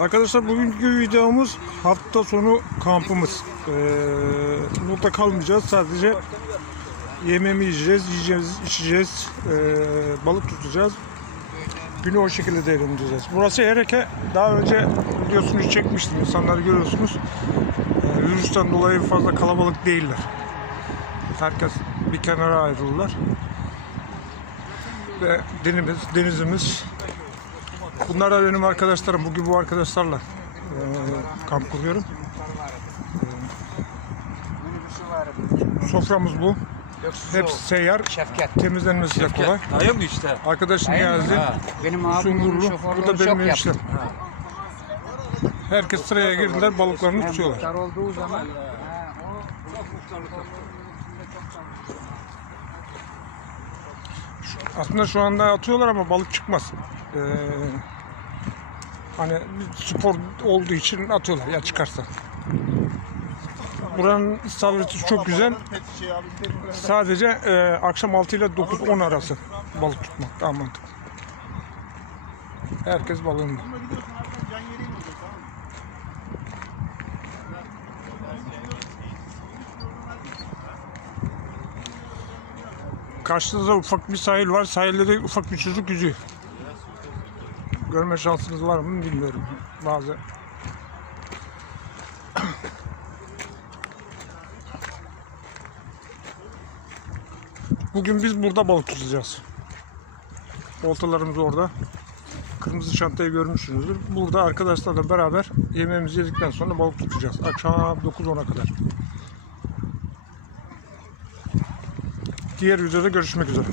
Arkadaşlar bugünkü videomuz hafta sonu kampımız. Ee, burada kalmayacağız. Sadece yemeğimi yiyeceğiz, yiyeceğiz, içeceğiz, ee, balık tutacağız. Günü o şekilde değerlendireceğiz. Burası Ereke. Daha önce videosunu çekmiştim. İnsanları görüyorsunuz. Ee, virüsten dolayı fazla kalabalık değiller. Herkes bir kenara ayrıldılar. Ve denimiz, denizimiz Bunlar da benim arkadaşlarım. Bugün bu arkadaşlarla e, kamp kuruyorum. E, soframız bu. Hepsi seyyar. Şevket. Temizlenmesi de kolay. Dayı mı işte? Arkadaşım geldi. Benim abimin Sungurlu. Bu da şoförlüğünü benim eniştem. yaptım. Herkes sıraya girdiler. Balıklarını tutuyorlar. Muhtar olduğu zaman Aslında şu anda atıyorlar ama balık çıkmaz. E, hani spor olduğu için atıyorlar ya çıkarsa. Buranın istavriti çok güzel. Sadece e, akşam 6 ile 9-10 arası balık tutmak daha mantıklı. Herkes balığında. Karşınızda ufak bir sahil var. Sahilde de ufak bir çocuk yüzüyor. Görme şansınız var mı bilmiyorum. Bazı Bugün biz burada balık tutacağız. Oltalarımız orada. Kırmızı çantayı görmüşsünüzdür. Burada arkadaşlarla beraber yemeğimizi yedikten sonra balık tutacağız. Akşam 9-10'a kadar. Diğer videoda görüşmek üzere.